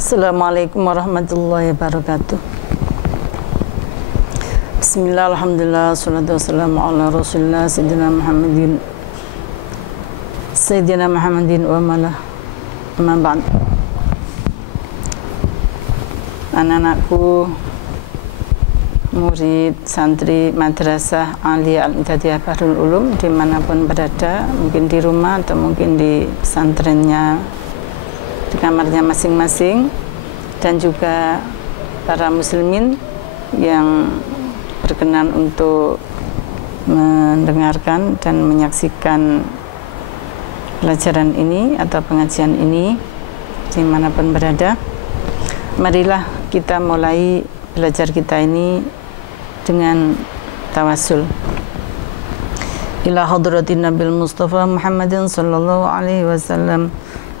Assalamualaikum warahmatullahi wabarakatuh. Bismillah, alhamdulillah, salatu wassalamu ala rasulillah Sayyidina Muhammadin wa malah amma ba'd. Anak-anakku, murid, santri, madrasah Aliyah Al-I'dadiyah Bahrul Ulum dimanapun berada, mungkin di rumah atau mungkin di pesantrennya, di kamarnya masing-masing, dan juga para muslimin yang berkenan untuk mendengarkan dan menyaksikan pelajaran ini atau pengajian ini dimanapun berada. Marilah kita mulai belajar kita ini dengan tawasul ila hadratin Nabil Mustafa Muhammadin sallallahu alaihi wasallam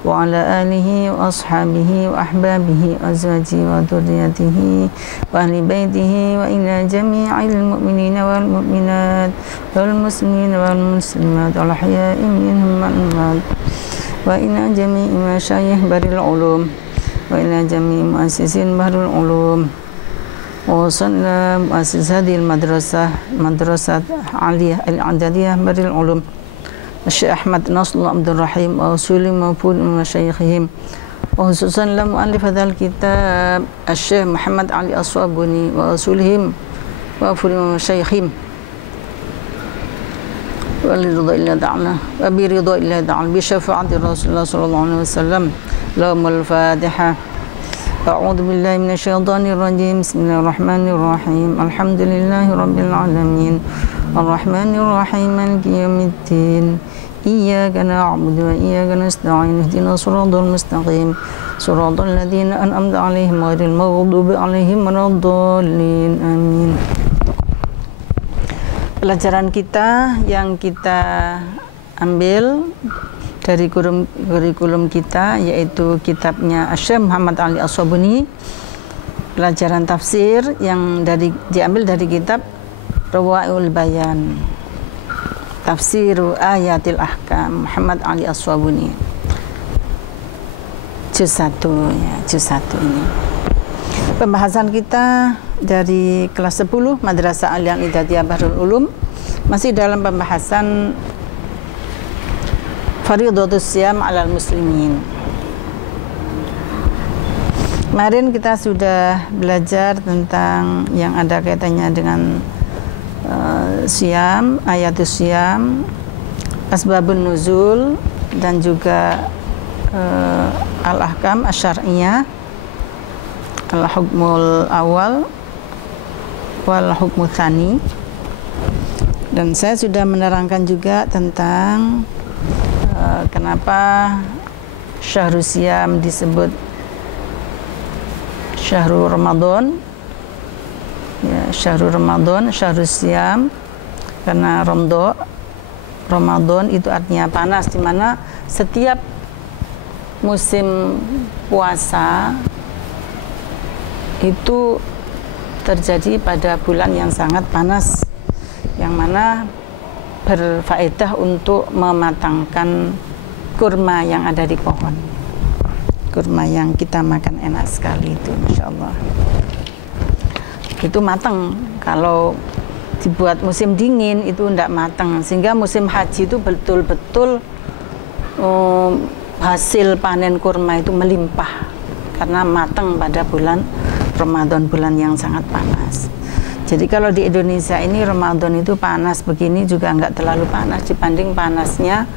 wa ala alihi wa ashabihi wa ahbabihi wa azwajihi wa dhurriyyatihi wa ahli baitihi wa ila jami'il mu'minina wal mu'minat wal muslimina wal muslimat al ahya'i minhum wal amwat wa ila jami'i masyayikh baril ulum wa ila jami'i muassisin bahrul ulum wa sallam muassis hadhihi madrasah Aliyah Al-I'dadiyah Bahrul Ulum Syekh Ahmad Nasrullah Abdul Rahim wa usulim maupun masyayikhihim, wa khususan lam mu'allif hadzal kitab Syekh Muhammad Ali As-Sabuni wa usulihim wa ufulim masyayikhihim wa liridha illa ta'ala wa bi ridha illa ta'ala bi syafaati Rasulullah sallallahu alaihi wasallam. Lahumul Fatihah. A'udzu billahi minasyaitonir rajim. Bismillahirrahmanirrahim. Alhamdulillahi rabbil alamin. Arrahmanir rahim. Maliki yaumiddin. Iyyaka na'budu wa iyyaka nasta'in. Ihdinas siratal mustaqim. Siratal ladzina an'amta 'alaihim ghairil maghdubi 'alaihim waladdallin. Amin. Pelajaran kita yang kita ambil dari kurikulum kita, yaitu kitabnya Syekh Muhammad Ali As-Sabuni, pelajaran tafsir yang diambil dari kitab Rawaiul Bayan, Tafsiru Ayatil Ahkam Muhammad Ali As-Sabuni, juz 1 ya, juz 1 ini. Pembahasan kita dari kelas 10 Madrasah Aliyah Al-I'dadiyah Bahrul Ulum masih dalam pembahasan Faridatus Siyam 'alal muslimin. Kemarin kita sudah belajar tentang yang ada kaitannya dengan Siyam, ayatus Siyam, asbabun nuzul, dan juga al-ahkam asy-syar'iyyah, al-hukmul awal wal hukmu tsani. Dan saya sudah menerangkan juga tentang kenapa Syahrul Siyam disebut Syahrul Ramadan, ya, Syahrul Ramadan, Syahrul Siyam, karena Ramadan itu artinya panas, di mana setiap musim puasa itu terjadi pada bulan yang sangat panas, yang mana berfaedah untuk mematangkan kurma yang ada di pohon. Kurma yang kita makan enak sekali itu, Masya Allah. Itu matang. Kalau dibuat musim dingin itu tidak matang, sehingga musim haji itu betul-betul hasil panen kurma itu melimpah karena matang pada bulan Ramadan, bulan yang sangat panas. Jadi kalau di Indonesia ini Ramadan itu panas begini juga nggak terlalu panas dibanding panasnya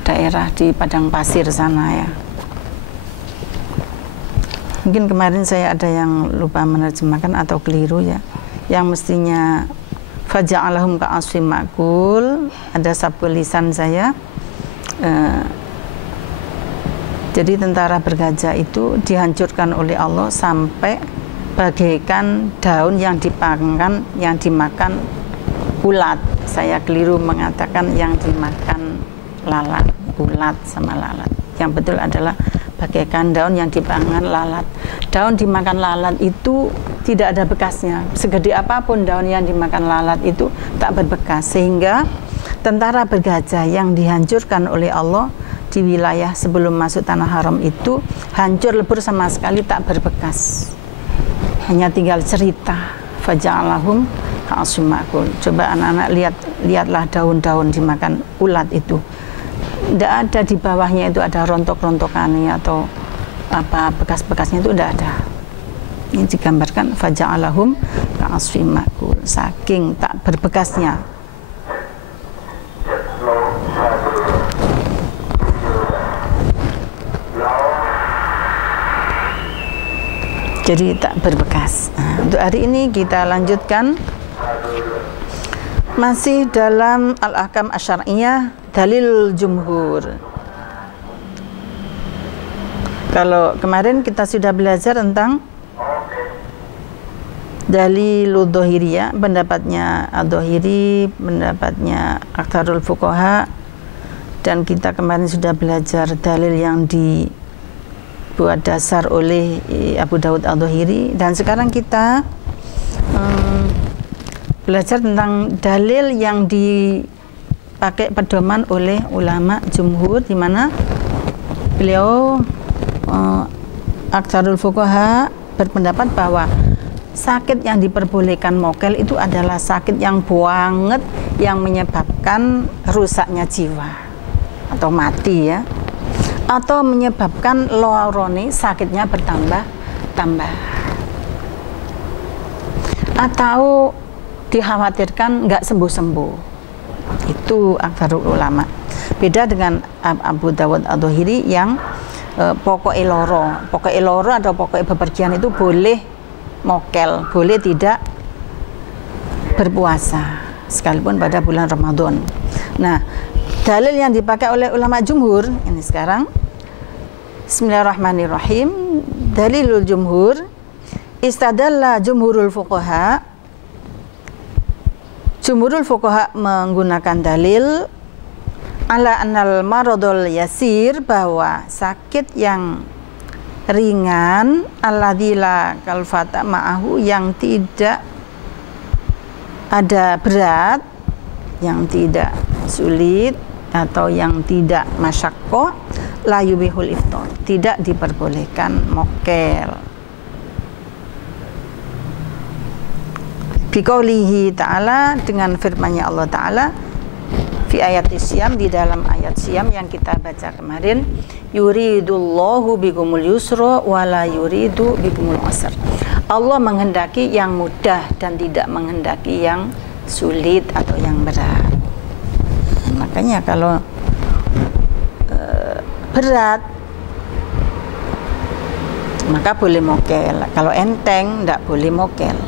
daerah di padang pasir sana ya. Mungkin kemarin saya ada yang lupa menerjemahkan atau keliru ya. Yang mestinya faja'alahum ka'asfim ma'kul, ada sabu lisan saya. Jadi tentara bergajah itu dihancurkan oleh Allah sampai bagaikan daun yang dimakan ulat. Saya keliru mengatakan yang dimakan lalat, ulat sama lalat. Yang betul adalah bagaikan daun yang dimakan lalat. Daun dimakan lalat itu tidak ada bekasnya. Segede apapun daun yang dimakan lalat itu tak berbekas, sehingga tentara bergajah yang dihancurkan oleh Allah di wilayah sebelum masuk tanah haram itu hancur lebur sama sekali, tak berbekas. Hanya tinggal cerita. Faja'alahum ka'asfin ma'kul. Coba anak-anak lihatlah daun-daun dimakan ulat itu. Tidak ada di bawahnya itu ada rontok-rontokannya atau apa bekas-bekasnya, itu tidak ada. Ini digambarkan faja'alahum ka'asfin ma'kul, saking tak berbekasnya. Jadi tak berbekas. Nah, untuk hari ini kita lanjutkan masih dalam al-ahkam asy-syar'iyyah, dalil jumhur. Kalau kemarin kita sudah belajar tentang dalil dhahiriyah, pendapatnya ad-dhahiri, pendapatnya aktsarul fuqaha, dan kita kemarin sudah belajar dalil yang dibuat dasar oleh Abu Dawud ad-Dhahiri, dan sekarang kita belajar tentang dalil yang dipakai pedoman oleh ulama jumhur, di mana beliau aktsarul fuqaha berpendapat bahwa sakit yang diperbolehkan mokel itu adalah sakit yang banget, yang menyebabkan rusaknya jiwa atau mati ya, atau menyebabkan lorone, sakitnya bertambah-tambah, atau dikhawatirkan nggak sembuh-sembuh. Itu aktsarul ulama. Beda dengan Abu Dawud ad-Dhahiri yang pokoknya loro atau pokoknya bepergian itu boleh mokel, boleh tidak berpuasa sekalipun pada bulan Ramadan. Nah, dalil yang dipakai oleh ulama jumhur ini sekarang, bismillahirrahmanirrahim, dalilul jumhur, istadalla jumhurul fuqaha. Jumhurul fuqaha menggunakan dalil ala annal maradul yasir, bahwa sakit yang ringan, alladzila kalfata ma'ahu, yang tidak ada berat, yang tidak sulit atau yang tidak masyakkoh, la yubihul iftar, tidak diperbolehkan mokel. Biqaulihi ta'ala, dengan firman-Nya Allah Ta'ala fi ayat Syam, di dalam ayat Syam yang kita baca kemarin, yuridullahu bikumul yusra wa la yuridu bikumul usra. Allah menghendaki yang mudah dan tidak menghendaki yang sulit atau yang berat. Makanya kalau berat maka boleh mokel, kalau enteng tidak boleh mokel.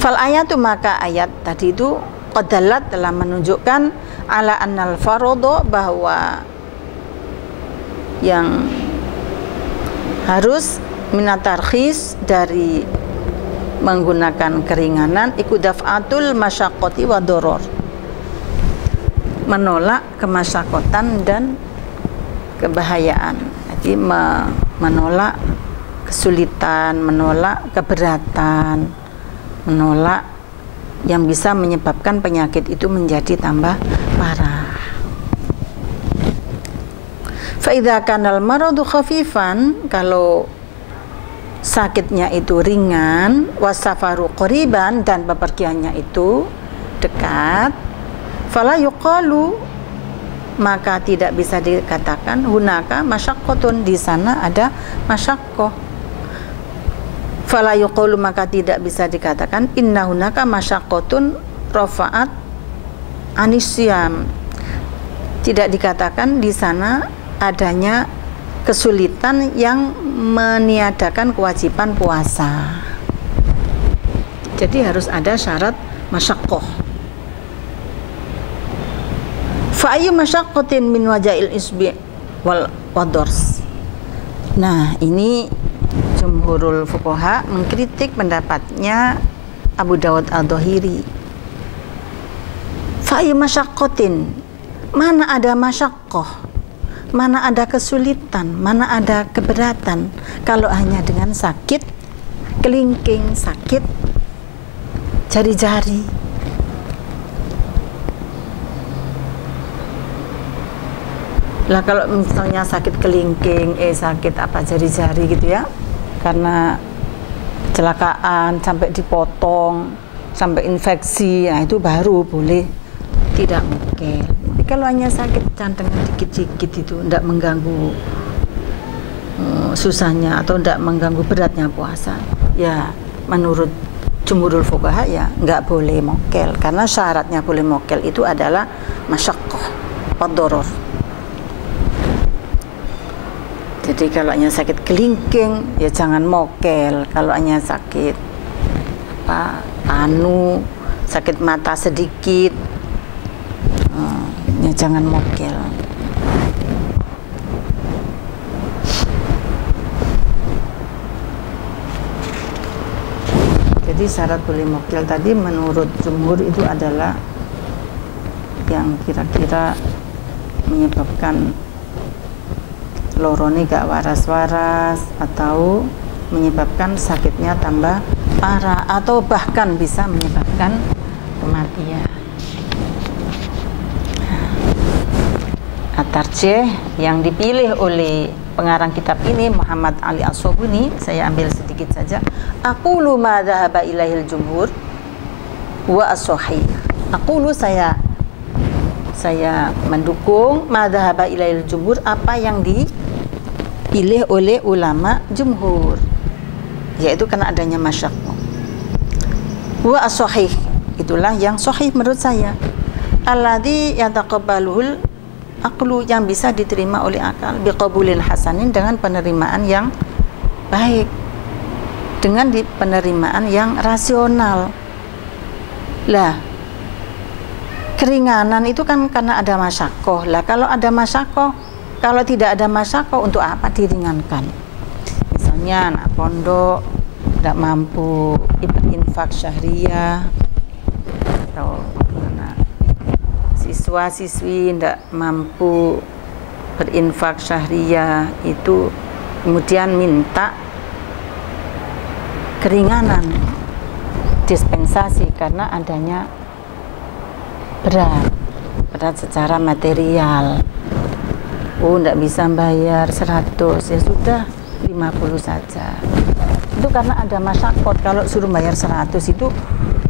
Fal ayatu, maka ayat tadi itu qadalat, telah menunjukkan ala annal farodho, bahwa yang harus minatarkhis dari menggunakan keringanan, ikudaf'atul masyaqqati wa doror, menolak kemasyakotan dan kebahayaan. Jadi menolak kesulitan, menolak keberatan, menolak yang bisa menyebabkan penyakit itu menjadi tambah parah. Fa idza kanal maradu khafifan, kalau sakitnya itu ringan, wasafaru qoriban, dan bepergiannya itu dekat, fala yuqalu, maka tidak bisa dikatakan hunaka masyaqqatun, di sana ada masyakkoh. Fala yuqalu, maka tidak bisa dikatakan inna hunaka masyaqqatun rafa'at anisyam, tidak dikatakan di sana adanya kesulitan yang meniadakan kewajiban puasa. Jadi harus ada syarat masyaqqah. Fa ayyu masyaqqatin min wajail isbi wal wadors. Nah, ini jumhurul fuqaha mengkritik pendapatnya Abu Dawud ad-Dhahiri. Fa ayyu masyaqqatin, mana ada masyaqqah, mana ada kesulitan, mana ada keberatan, kalau hanya dengan sakit kelingking, sakit jari-jari. Lah kalau misalnya sakit kelingking, sakit apa jari-jari gitu ya, karena kecelakaan sampai dipotong, sampai infeksi, ya itu baru boleh tidak mokel. Tapi kalau hanya sakit cantengan dikit-dikit itu tidak mengganggu susahnya atau tidak mengganggu beratnya puasa, ya menurut jumhurul fuqaha ya nggak boleh mokel, karena syaratnya boleh mokel itu adalah masyaqqah wad-darar. Jadi kalau hanya sakit kelingking ya jangan mokel. Kalau hanya sakit anu, sakit mata sedikit, ya jangan mokel. Jadi syarat boleh mokel tadi menurut jumhur itu adalah yang kira-kira menyebabkan lorone gak waras-waras, atau menyebabkan sakitnya tambah parah, atau bahkan bisa menyebabkan kematian. At-Tarjih yang dipilih oleh pengarang kitab ini Muhammad Ali As-Sobuni, saya ambil sedikit saja. Aqulu ma dhahaba ilaihil jumhur wa as-sahih. Aqulu saya mendukung ma dhahaba ilaihil jumhur, apa yang dipilih oleh ulama jumhur, yaitu karena adanya masyaqqah. Wa as-sahih, itulah yang sahih menurut saya. Alladzi yataqabbaluhul aqlu, yang bisa diterima oleh akal, biqabulin hasanin, dengan penerimaan yang baik, dengan penerimaan yang rasional. Lah, keringanan itu kan karena ada masyaqqah. Lah kalau ada masyaqqah, kalau tidak ada masyaqqah untuk apa diringankan? Misalnya anak pondok tidak mampu infak syahriyah, atau siswa-siswi tidak mampu berinfak syahriyah, itu kemudian minta keringanan, dispensasi karena adanya berat secara material. Oh, tidak bisa bayar 100, ya sudah 50 saja. Itu karena ada masyaqqah. Kalau suruh bayar 100 itu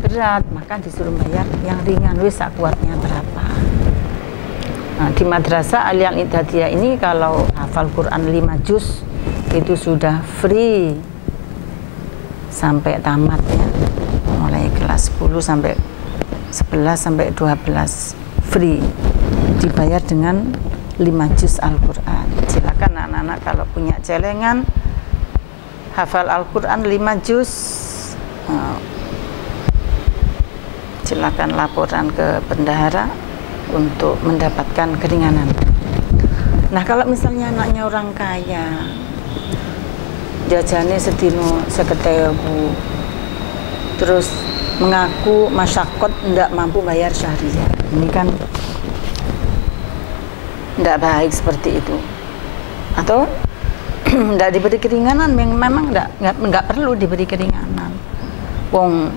berat, maka disuruh bayar yang ringan, wis kuatnya berapa. Nah, di madrasah Aliyah Al-Ihdadiyah ini kalau hafal Quran 5 juz itu sudah free sampai tamat ya, mulai kelas 10 sampai 11 sampai 12 free, dibayar dengan 5 juz Al-Quran. Silakan anak-anak kalau punya celengan hafal Al-Quran 5 juz, silakan laporan ke bendahara untuk mendapatkan keringanan. Nah, kalau misalnya anaknya orang kaya, jajannya sedino 50.000, terus mengaku masyaqqat tidak mampu bayar syahriyah, ini kan tidak baik seperti itu. Atau tidak diberi keringanan, memang nggak perlu diberi keringanan. Wong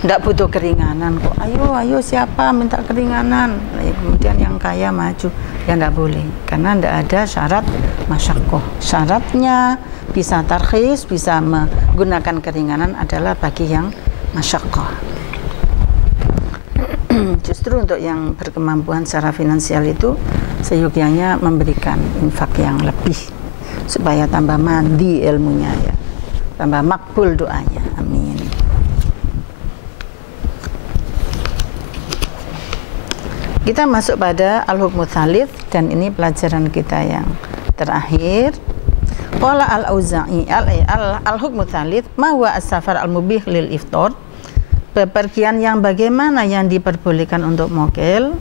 tidak butuh keringanan kok. Ayo siapa minta keringanan? Kemudian yang kaya maju, ya tidak boleh, karena tidak ada syarat masyaqqah. Syaratnya bisa tarkhis, bisa menggunakan keringanan adalah bagi yang masyaqqah. Justru untuk yang berkemampuan secara finansial itu seyogyanya memberikan infak yang lebih supaya tambah mandi ilmunya ya, tambah makbul doanya. Amin. Kita masuk pada al-hukmu tsalits, dan ini pelajaran kita yang terakhir. Qala al-Auza'i al-hukmu tsalits ma huwa as-safar al-mubih lil iftar, bepergian yang bagaimana yang diperbolehkan untuk mokel.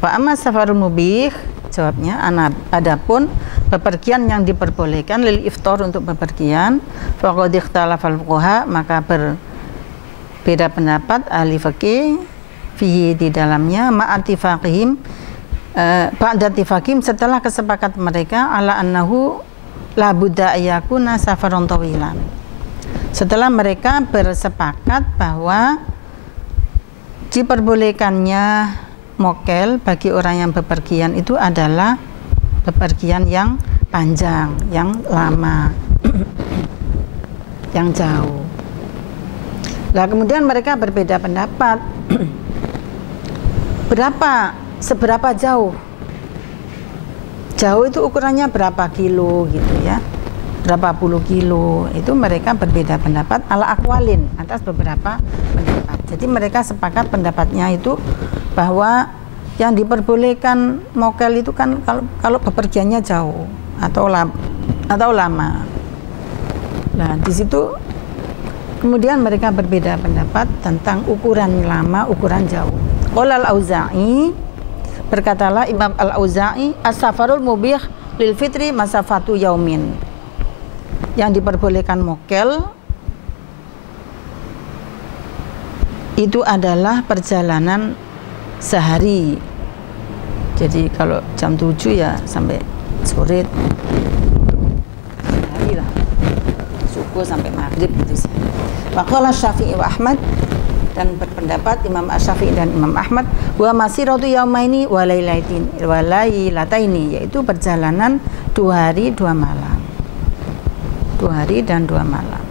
Wa amma safarul mubih, jawabnya adapun bepergian yang diperbolehkan lil iftar, untuk bepergian, faqad ikhtalafal fuqaha, maka berbeda pendapat ahli fikih fihi, di dalamnya, ma'atifaqihim ba'da tifaqihim, setelah kesepakatan mereka, ala annahu la budda ayakuna safaron tawilan, setelah mereka bersepakat bahwa diperbolehkannya mokel bagi orang yang bepergian itu adalah bepergian yang panjang, yang lama, yang jauh. Nah, kemudian mereka berbeda pendapat. Seberapa jauh? Jauh itu ukurannya berapa kilo gitu ya? Berapa puluh kilo? Itu mereka berbeda pendapat ala akwalin atas beberapa pendapat. Jadi mereka sepakat pendapatnya itu bahwa yang diperbolehkan mokel itu kan kalau bepergiannya jauh atau lama. Nah, di situ kemudian mereka berbeda pendapat tentang ukuran lama, ukuran jauh. Qala al-Auza'i, berkatalah Imam al-Auza'i, as-safarul mubih lil fitri masafatu yaumin. Yang diperbolehkan mokel itu adalah perjalanan sehari. Jadi kalau jam 7 ya sampai sore, sehari lah, subuh sampai maghrib gitu. Waqala Syafi'i wa Ahmad, dan berpendapat Imam Asy-Syafi'i dan Imam Ahmad, wa masiratu yaumaini wa lailataini, yaitu perjalanan 2 hari 2 malam. 2 hari dan 2 malam.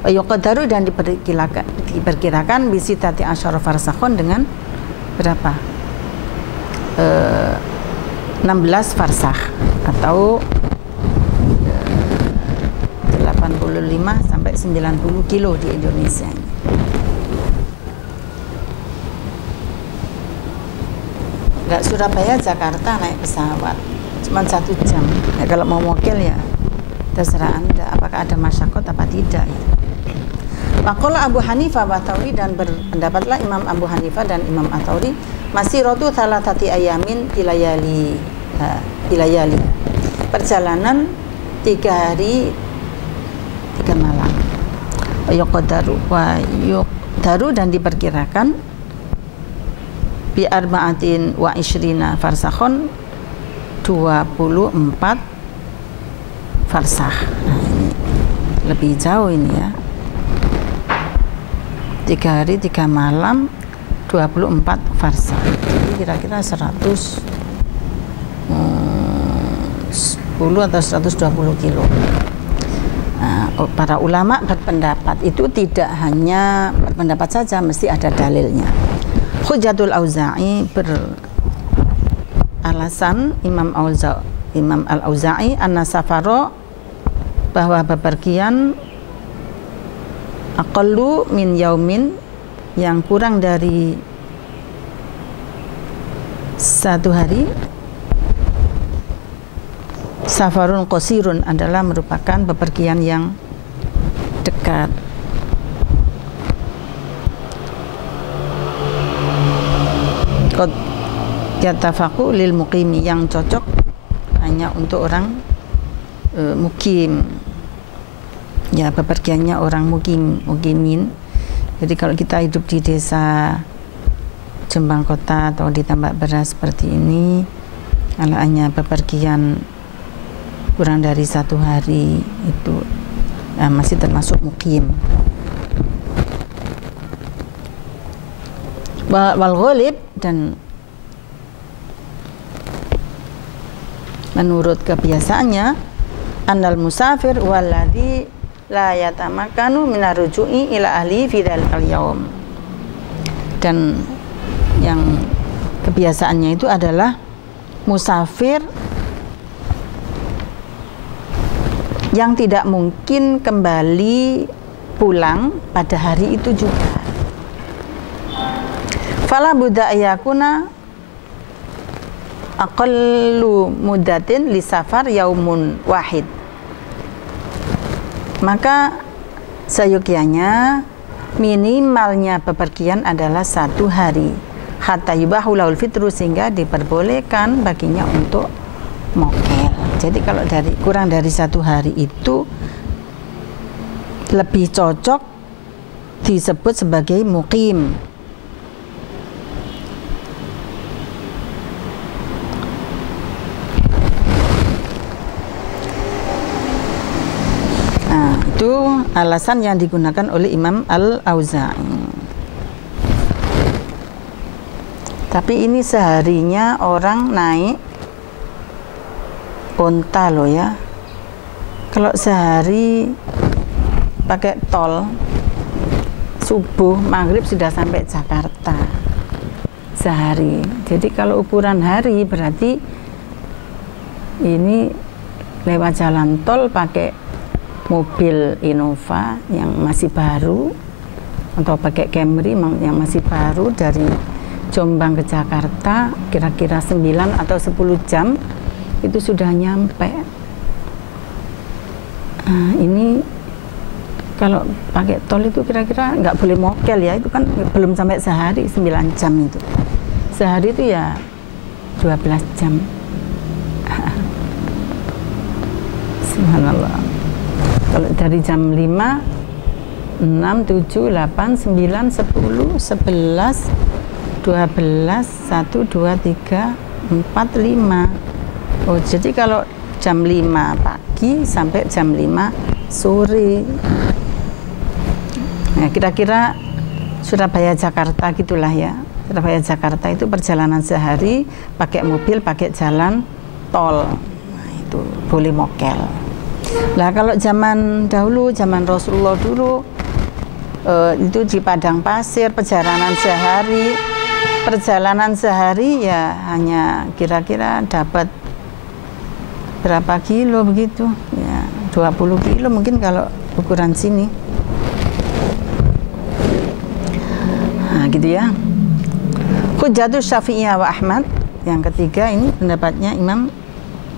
Wa yuqaddaru, dan diperkirakan bisitati asyara farsakhon, dengan berapa? 16 farsakh atau 85 sampai 90 kilo di Indonesia. Enggak, Surabaya Jakarta naik pesawat cuma 1 jam. Ya, kalau mau mokel ya terserah Anda apakah ada masyakot apa tidak. Maqala Abu Hanifah wa Tsauri, dan berpendapatlah Imam Abu Hanifah dan Imam At-Tsauri, masiratu thalathati ayamin ilayali. Perjalanan 3 hari 3 malam. Wa yuqdaru, dan diperkirakan bi arba'atin wa ishrina farsakhon, 24 farsakh. Nah, ini lebih jauh ini ya. 3 hari 3 malam 24 farsakh. Jadi kira-kira 110 atau 120 kilo. Nah, para ulama berpendapat itu tidak hanya berpendapat saja, mesti ada dalilnya. Hujatul Auza'i, beralasan Imam al-Auza'i, anna safaro, bahwa bepergian aqallu min yaumin, yang kurang dari 1 hari, safarun qasirun, adalah merupakan bepergian yang dekat. Qad yatafaqu lil muqimi, yang cocok hanya untuk orang mukim. Ya, bepergiannya orang mukimin. Jadi kalau kita hidup di desa Jombang Kota atau di Tambak Beras seperti ini, kalau hanya bepergian kurang dari 1 hari, itu masih termasuk mukim. Wal ghalib, dan menurut kebiasaannya, annal musafir walladhi la yatamakanu minar ruju'i ila ahli fi dzalikal yaum, dan yang kebiasaannya itu adalah musafir yang tidak mungkin kembali pulang pada hari itu juga. Fala budda ayakuna aqallu muddatin li safar yaumun wahid, maka seyogyanya minimalnya bepergian adalah 1 hari, hatta yubahu lahul fitru, sehingga diperbolehkan baginya untuk mokel. Jadi kalau kurang dari 1 hari itu lebih cocok disebut sebagai mukim. Nah, itu alasan yang digunakan oleh Imam al-Auza'i. Tapi ini seharinya orang naik onta loh ya. Kalau sehari pakai tol, subuh maghrib sudah sampai Jakarta sehari. Jadi kalau ukuran hari berarti ini lewat jalan tol pakai mobil Innova yang masih baru atau pakai Camry yang masih baru dari Jombang ke Jakarta kira-kira 9 atau 10 jam itu sudah nyampe. Nah, ini kalau pakai tol itu kira-kira nggak boleh mokel ya, itu kan belum sampai sehari 9 jam itu. Sehari itu ya 12 jam. Subhanallah. Kalau dari jam 5 6, 7, 8, 9, 10, 11, 12, 1, 2, 3, 4, 5. Oh, jadi kalau jam 5 pagi sampai jam 5 sore. Nah, kira-kira Surabaya Jakarta gitulah ya. Surabaya Jakarta itu perjalanan sehari pakai mobil, pakai jalan tol. Nah, itu boleh mokel. Nah, kalau zaman dahulu, zaman Rasulullah dulu, itu di padang pasir perjalanan sehari ya hanya kira-kira dapat berapa kilo begitu ya, 20 kilo mungkin kalau ukuran sini. Nah gitu ya. Hujjatus Syafi'iyah wa Ahmad. Yang ketiga ini pendapatnya Imam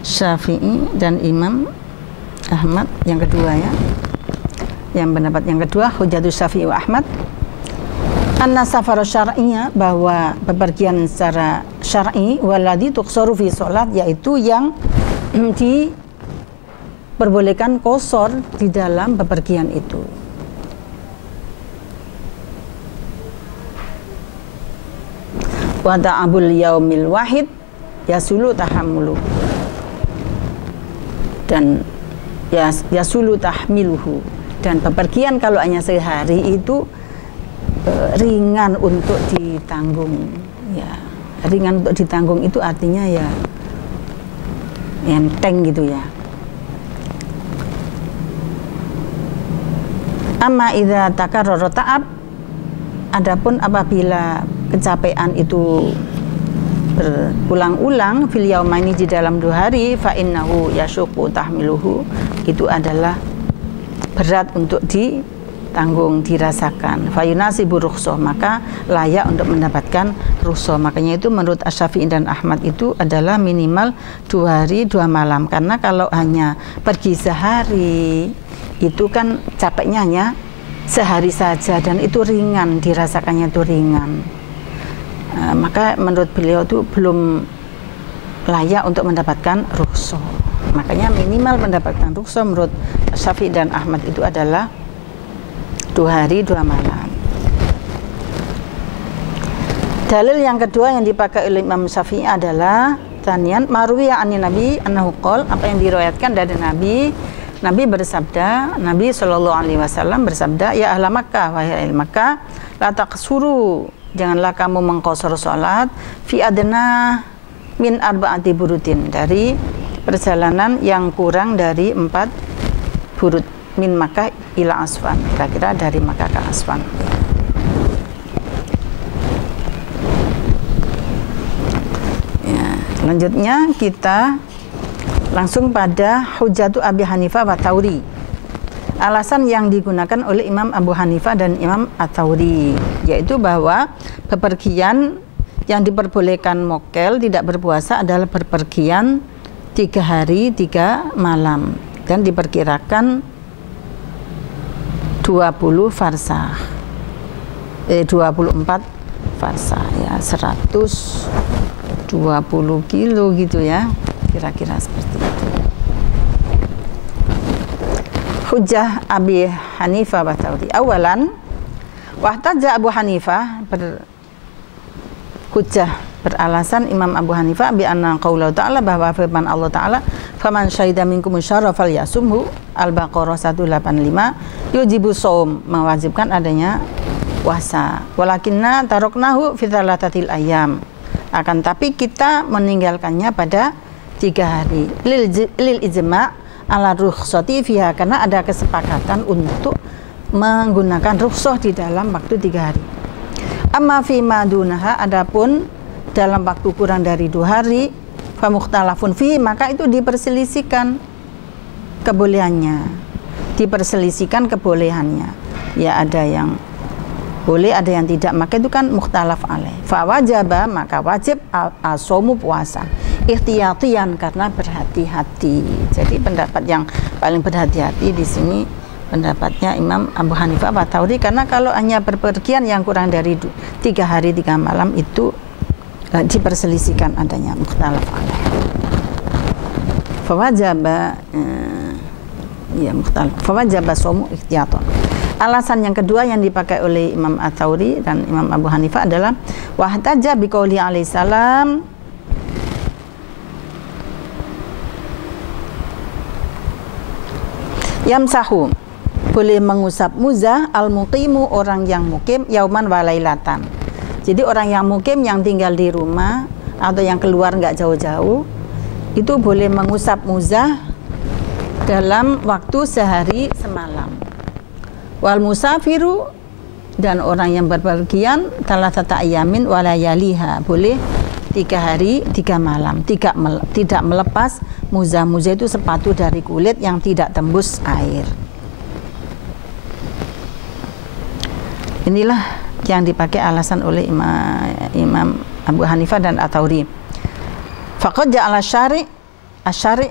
Syafi'i dan Imam Ahmad. Yang kedua ya, yang pendapat yang kedua, Hujjatus Syafi'i wa Ahmad, anna safar syar'iyya, bahwa bepergian secara syar'i, waladhi tuqsaru fi sholat, yaitu yang diperbolehkan qasar di dalam bepergian itu. Wa ta'abul yaumil wahid yasulu tahammulu, dan yasulu tahmiluhu, dan bepergian kalau hanya sehari itu ringan untuk ditanggung ya. Ringan untuk ditanggung itu artinya ya enteng gitu ya. Amma idza takarrara ta'ab, adapun apabila kecapean itu berulang-ulang fil yaumaini, di dalam 2 hari, fa innahu yasyuqu tahmiluhu, itu adalah berat untuk ditanggung, dirasakan. Fayunasibu rukhsah, maka layak untuk mendapatkan rukhsah. Makanya itu menurut Asy-Syafi'i dan Ahmad itu adalah minimal 2 hari 2 malam. Karena kalau hanya pergi sehari itu kan capeknya hanya sehari saja dan itu ringan, dirasakannya itu ringan. Maka menurut beliau itu belum layak untuk mendapatkan rukhsah. Makanya minimal mendapatkan rukhsah menurut Syafi'i dan Ahmad itu adalah 2 hari 2 malam. Dalil yang kedua yang dipakai oleh Imam Syafi'i adalah tanian marwiya anin Nabi annahu qol, apa yang diriwayatkan dari Nabi bersabda, Nabi SAW bersabda, ya ahla Makkah, wahai ahli Makkah, la taqsuru, janganlah kamu mengqasar salat fi adna min arba'ati burudin, dari perjalanan yang kurang dari 4 burud, min Makkah ila Aswan, kira-kira dari Makkah ke Aswan. Ya, selanjutnya kita langsung pada hujjatu Abi Hanifah wa Tsauri, alasan yang digunakan oleh Imam Abu Hanifah dan Imam At-Tsauri, yaitu bahwa bepergian yang diperbolehkan mokel tidak berpuasa adalah bepergian 3 hari 3 malam dan diperkirakan 24 farsah ya, 120 kilo gitu ya, kira-kira seperti itu. Hujjah Abi Hanifah wa Tsauri. Awalan, wahtaja Abu Hanifah beralasan Imam Abu Hanifah bi anna qaullahu ta'ala, bahwa firman Allah Ta'ala, faman syahida minkum syahra falyasumhu, Al-Baqarah 185, yujibu shaum, mewajibkan adanya puasa. Walakinna taroknahu fi thalathatil ayyam, akan tapi kita meninggalkannya pada 3 hari. Lil ijma' ala rukhsati fiha, karena ada kesepakatan untuk menggunakan rukhsah di dalam waktu 3 hari. Amma fi madunaha, adapun dalam waktu kurang dari 2 hari, fa mukhtalafun fi, maka itu diperselisihkan kebolehannya. Diperselisihkan kebolehannya. Ya ada yang boleh, ada yang tidak, maka itu kan mukhtalaf alaih. Fa wajaba, maka wajib as-shaumu, puasa. Ikhtiyatian, karena berhati-hati. Jadi pendapat yang paling berhati-hati di sini pendapatnya Imam Abu Hanifah wa Tsauri, karena kalau hanya berpergian yang kurang dari 3 hari 3 malam itu diperselisihkan adanya mukhtalaf alaih. Fa wajaba mukhtalaf. Fa wajaba shaumu ikhtiyatan. Alasan yang kedua yang dipakai oleh Imam Ats-Tsauri dan Imam Abu Hanifah adalah wahtaja biqauli alaihi salam, yamsahu, boleh mengusap muzah al-muqimu, orang yang mukim, yauman walailatan. Jadi orang yang mukim, yang tinggal di rumah atau yang keluar nggak jauh-jauh, itu boleh mengusap muzah dalam waktu sehari semalam. Wal musafiru, dan orang yang berpergian, thalathata ayamin walayaliha, boleh 3 hari 3 malam, tidak melepas muzah. Muzah itu sepatu dari kulit yang tidak tembus air. Inilah yang dipakai alasan oleh Imam Abu Hanifah dan Ats-Tsauri. Faqad ja'ala syari'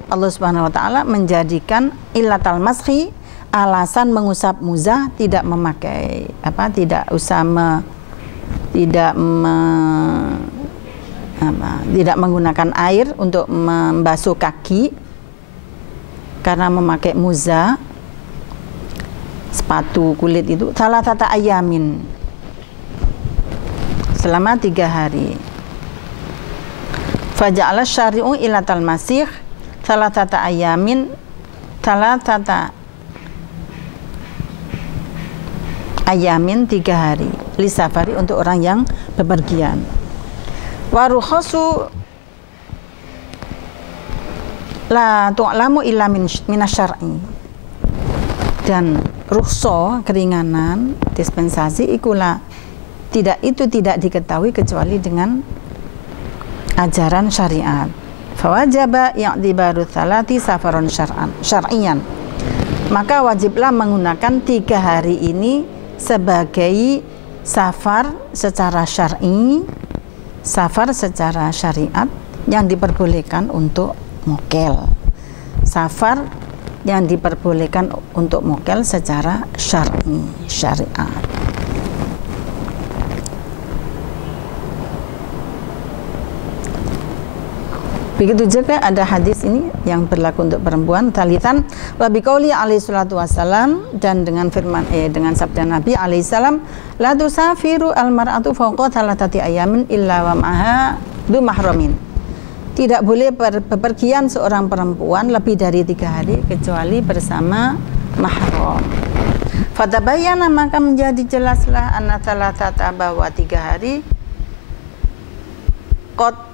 Allah Subhanahu wa taala menjadikan illatal mashi, alasan mengusap muzah, tidak memakai tidak usah tidak menggunakan air untuk membasuh kaki, karena memakai muzah sepatu kulit itu thalathata ayamin, selama 3 hari. Faja'ala syari'u ilatal masih thalathata ayamin, thalathata ayamin 3 hari, lisafari, untuk orang yang bepergian. Warukhasu la tu'lamu illa minasyar'i, dan rukhsah, keringanan, dispensasi ikulah tidak diketahui kecuali dengan ajaran syariat. Fawajaba ya'tibaru tsalati safaron syar'iyan, maka wajiblah menggunakan 3 hari ini sebagai safar secara syar'i, safar secara syariat yang diperbolehkan untuk mokel. Safar yang diperbolehkan untuk mokel secara syar'i, syariat. Begitu juga ada hadis ini yang berlaku untuk perempuan, talitan wa biqauli alaihi salatu wassalam, dan dengan firman dengan sabda Nabi alaihi salam, la tusafiru almar'atu fawqa thalathati ayamin illa wa ma'aha du mahramin. Tidak boleh bepergian seorang perempuan lebih dari 3 hari kecuali bersama mahram. Fatabayyana, maka menjadi jelaslah anna thalathata, bahwa 3 hari qad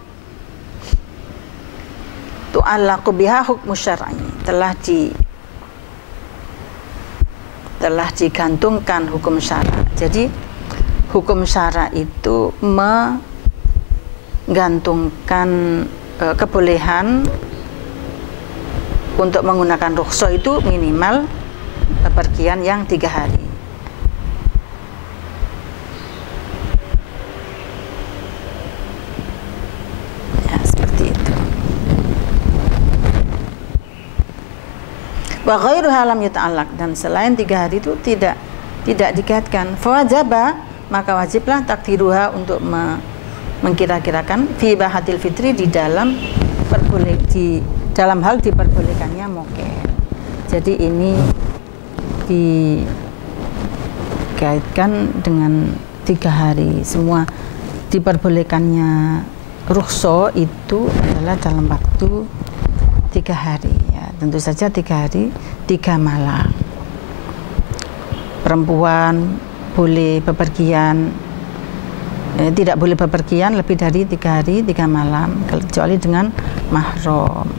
tu'allaqu biha hukmu syar'i, telah digantungkan hukum syara. Jadi hukum syara itu menggantungkan kebolehan untuk menggunakan rukhsah itu minimal bepergian yang 3 hari. Ya, seperti itu. Wa ghairuha lam yata'allaq, dan selain 3 hari itu tidak dikaitkan. Fawajaba, maka wajiblah takdiruha, untuk mengkira-kirakan fi bahatil fitri, di dalam hal diperbolehkannya mokel. Jadi ini dikaitkan dengan 3 hari. Semua diperbolehkannya rukhsah itu adalah dalam waktu 3 hari, ya. Tentu saja 3 hari 3 malam. Perempuan boleh bepergian tidak boleh bepergian lebih dari 3 hari 3 malam kecuali dengan mahram.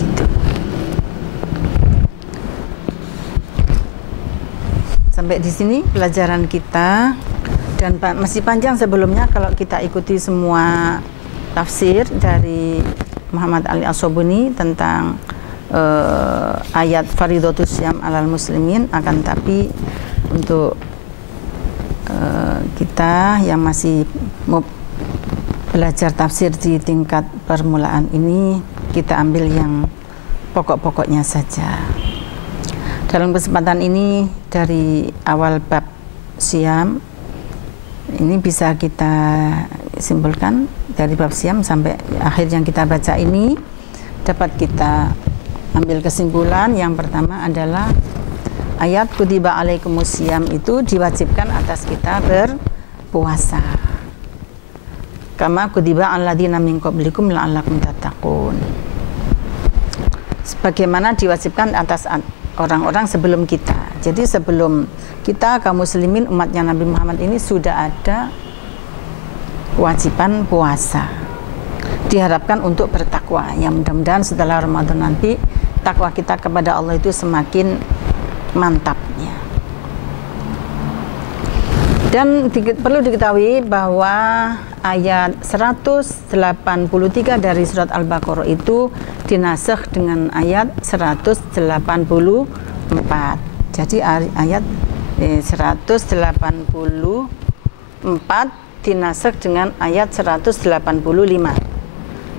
Gitu. Sampai di sini pelajaran kita, dan masih panjang sebelumnya kalau kita ikuti semua tafsir dari Muhammad Ali As-Sobuni tentang ayat Faridatus Syam alal muslimin. Akan tapi untuk kita yang masih mau belajar tafsir di tingkat permulaan ini, kita ambil yang pokok-pokoknya saja. Dalam kesempatan ini dari awal bab Syam ini bisa kita simpulkan dari bab Syam sampai akhir yang kita baca ini dapat kita ambil kesimpulan. Yang pertama adalah ayat kutiba alaikumus syiyam itu diwajibkan atas kita berpuasa. Kama kutiba alladzina min qablikum la'allakum tattaqun. Sebagaimana diwajibkan atas orang-orang sebelum kita. Jadi sebelum kita kaum muslimin umatnya Nabi Muhammad ini sudah ada kewajiban puasa. Diharapkan untuk bertakwa. Yang mudah-mudahan setelah Ramadan nanti takwa kita kepada Allah itu semakin mantapnya. Dan perlu diketahui bahwa ayat 183 dari surat Al-Baqarah itu dinasakh dengan ayat 184. Jadi ayat 184 dinasakh dengan ayat 185.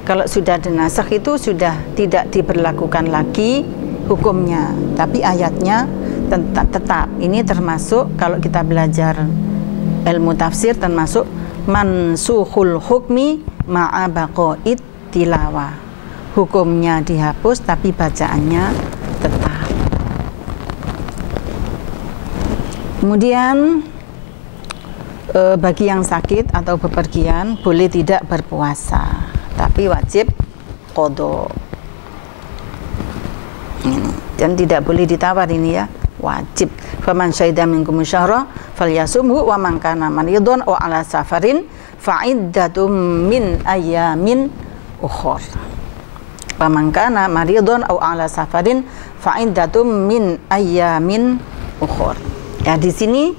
Kalau sudah dinasakh itu sudah tidak diberlakukan lagi hukumnya, tapi ayatnya tetap. Ini termasuk kalau kita belajar ilmu tafsir termasuk mansukhul hukmi ma'a baqa'id tilawah. Hukumnya dihapus tapi bacaannya tetap. Kemudian bagi yang sakit atau bepergian boleh tidak berpuasa, tapi wajib qadha. Dan tidak boleh ditawar ini ya, wajib. Faman syahida minkum syahra falyasumhu wa man kana maridun wa ala safarin fa'iddatum min ayyamin ukhra. Faman kana maridun aw ala safarin fa'iddatum min ayyamin ukhra. Ya, di sini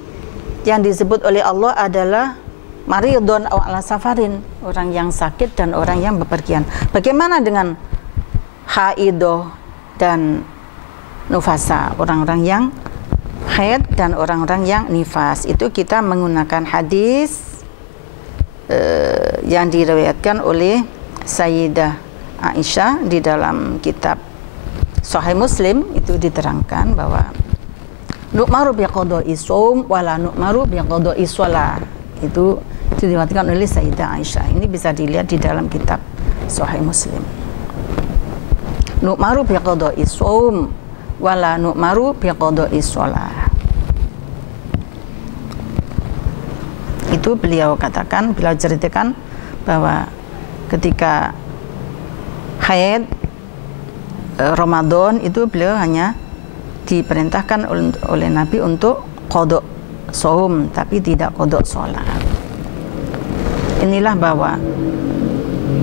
yang disebut oleh Allah adalah maridun aw ala safarin, orang yang sakit dan orang yang bepergian. Bagaimana dengan haidah dan nufasa, orang-orang yang haid dan orang-orang yang nifas? Itu kita menggunakan hadis yang diriwayatkan oleh Sayyidah Aisyah di dalam kitab Sahih Muslim. Itu diterangkan bahwa nu'maru biqada'i shaum wala nu'maru biqada'i shalah. Itu diriwayatkan oleh Sayyidah Aisyah. Ini bisa dilihat di dalam kitab Sahih Muslim. Nu'maru biqada'i shaum wala nu'maru biqada'i shalah. Itu beliau katakan, beliau ceritakan bahwa ketika haid Ramadan itu beliau hanya diperintahkan oleh Nabi untuk qada shaum tapi tidak qada shalah. Inilah bahwa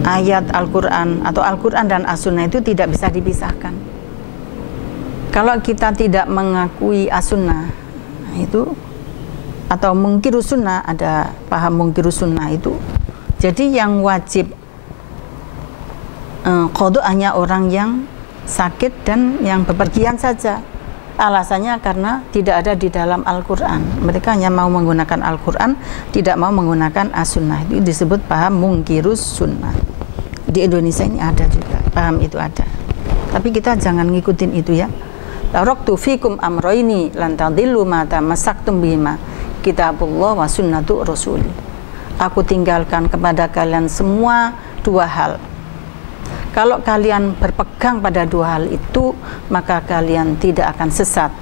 ayat Al-Quran atau Al-Quran dan As-Sunnah itu tidak bisa dipisahkan. Kalau kita tidak mengakui As-Sunnah itu atau mungkirus sunnah, ada paham mungkirus sunnah itu, jadi yang wajib qada hanya orang yang sakit dan yang bepergian saja. Alasannya karena tidak ada di dalam Al-Quran. Mereka hanya mau menggunakan Al-Quran, tidak mau menggunakan As-Sunnah. Itu disebut paham mungkirus sunnah. Di Indonesia ini ada juga, paham itu ada. Tapi kita jangan ngikutin itu ya. Taraktu fikum amroini lan tadillu ma tamassaktum bihima kitabullah wa sunnatu rasuli. Aku tinggalkan kepada kalian semua dua hal. Kalau kalian berpegang pada dua hal itu, maka kalian tidak akan sesat.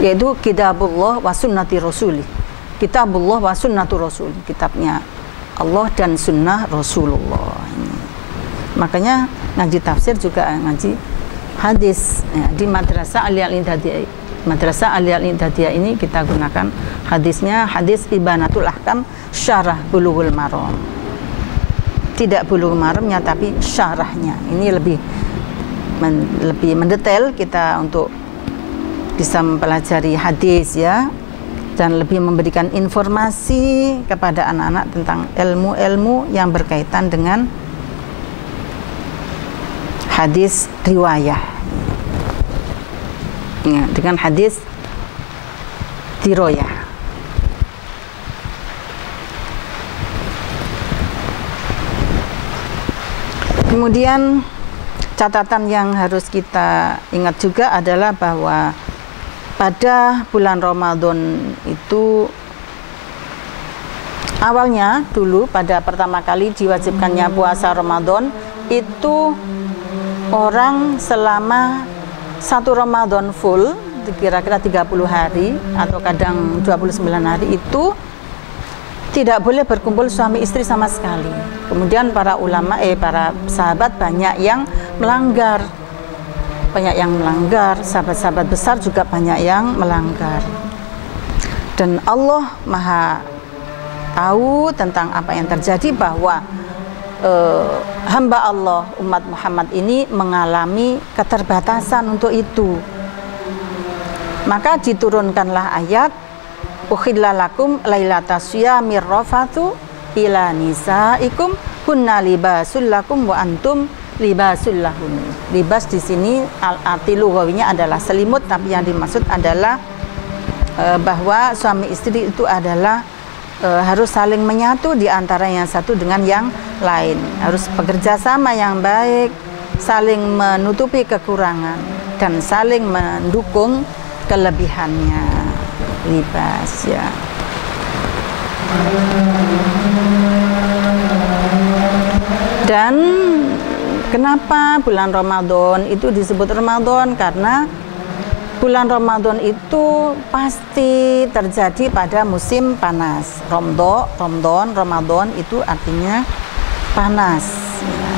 Yaitu kitabullah wa sunnati rasuli. Kitabullah wa sunnatu rasuli. Kitabnya Allah dan sunnah Rasulullah. Makanya ngaji tafsir juga ngaji hadis ya, di Madrasah Aliyah Al-Intihdadiyah. Madrasah Aliyah Al-Intihdadiyah ini kita gunakan hadisnya, hadis Ibanatul Ahkam Syarah Bulughul Maram. Tidak Bulughul Maramnya tapi syarahnya. Ini lebih mendetail kita untuk bisa mempelajari hadis ya, dan lebih memberikan informasi kepada anak-anak tentang ilmu-ilmu yang berkaitan dengan hadis riwayah ya, dengan hadis diroyah. Kemudian catatan yang harus kita ingat juga adalah bahwa pada bulan Ramadan itu awalnya dulu pada pertama kali diwajibkannya puasa Ramadan itu orang selama satu Ramadan full kira-kira 30 hari atau kadang 29 hari itu tidak boleh berkumpul suami istri sama sekali. Kemudian para ulama, para sahabat banyak yang melanggar. Sahabat-sahabat besar juga banyak yang melanggar. Dan Allah Maha tahu tentang apa yang terjadi, bahwa hamba Allah umat Muhammad ini mengalami keterbatasan untuk itu. Maka diturunkanlah ayat Ukhilla lakum lailatas syiyamir rafathu ila nisaikum kunna libasul lakum wa antum libasul lahun. Libas di sini arti lughawinya adalah selimut, tapi yang dimaksud adalah bahwa suami istri itu adalah harus saling menyatu di antara yang satu dengan yang lain. Harus bekerja sama yang baik, saling menutupi kekurangan dan saling mendukung kelebihannya. Libas ya. Dan kenapa bulan Ramadan itu disebut Ramadan? Karena bulan Ramadan itu pasti terjadi pada musim panas. Ramadan itu artinya panas ya.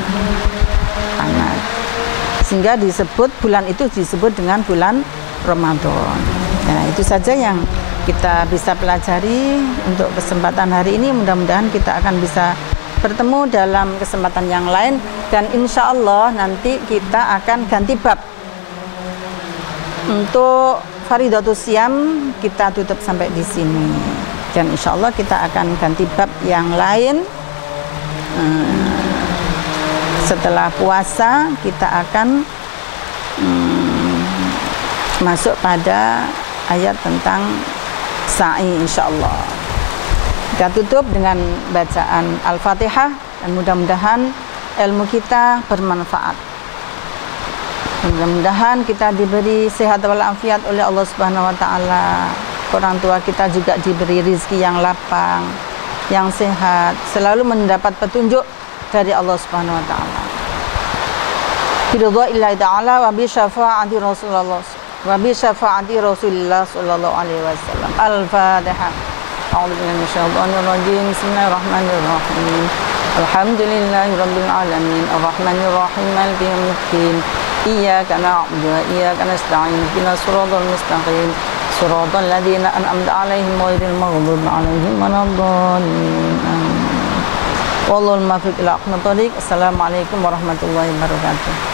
Panas. Sehingga disebut bulan itu disebut dengan bulan Ramadan. Nah, itu saja yang kita bisa pelajari untuk kesempatan hari ini. Mudah-mudahan kita akan bisa bertemu dalam kesempatan yang lain, dan insya Allah nanti kita akan ganti bab. Untuk Faridatus Syam kita tutup sampai di sini, dan insya Allah kita akan ganti bab yang lain. Setelah puasa kita akan masuk pada ayat tentang sa'i insyaallah. Kita tutup dengan bacaan Al-Fatihah, dan mudah-mudahan ilmu kita bermanfaat. Mudah-mudahan kita diberi sehat walafiat oleh Allah Subhanahu wa taala. Orang tua kita juga diberi rezeki yang lapang, yang sehat, selalu mendapat petunjuk dari Allah Subhanahu wa taala. Biridha'illahi ta'ala wa bi syafa'ati Rasulullah sallallahu alaihi wasallam. Al-Fatihah. A'udzu billahi minasyaitonir rajim. Bismillahirrahmanirrahim. Alhamdulillahirabbil alamin. Arrahmanir rahim. Maliki yaumiddin. Iyyaka na'budu wa iyyaka nasta'in. Ihdinas siratal mustaqim. Siratal ladzina an'amta 'alaihim ghairil maghdubi 'alaihim waladdallin. Amin. Wallahul muwaffiq ila aqwamit thoriq. Assalamualaikum warahmatullahi wabarakatuh.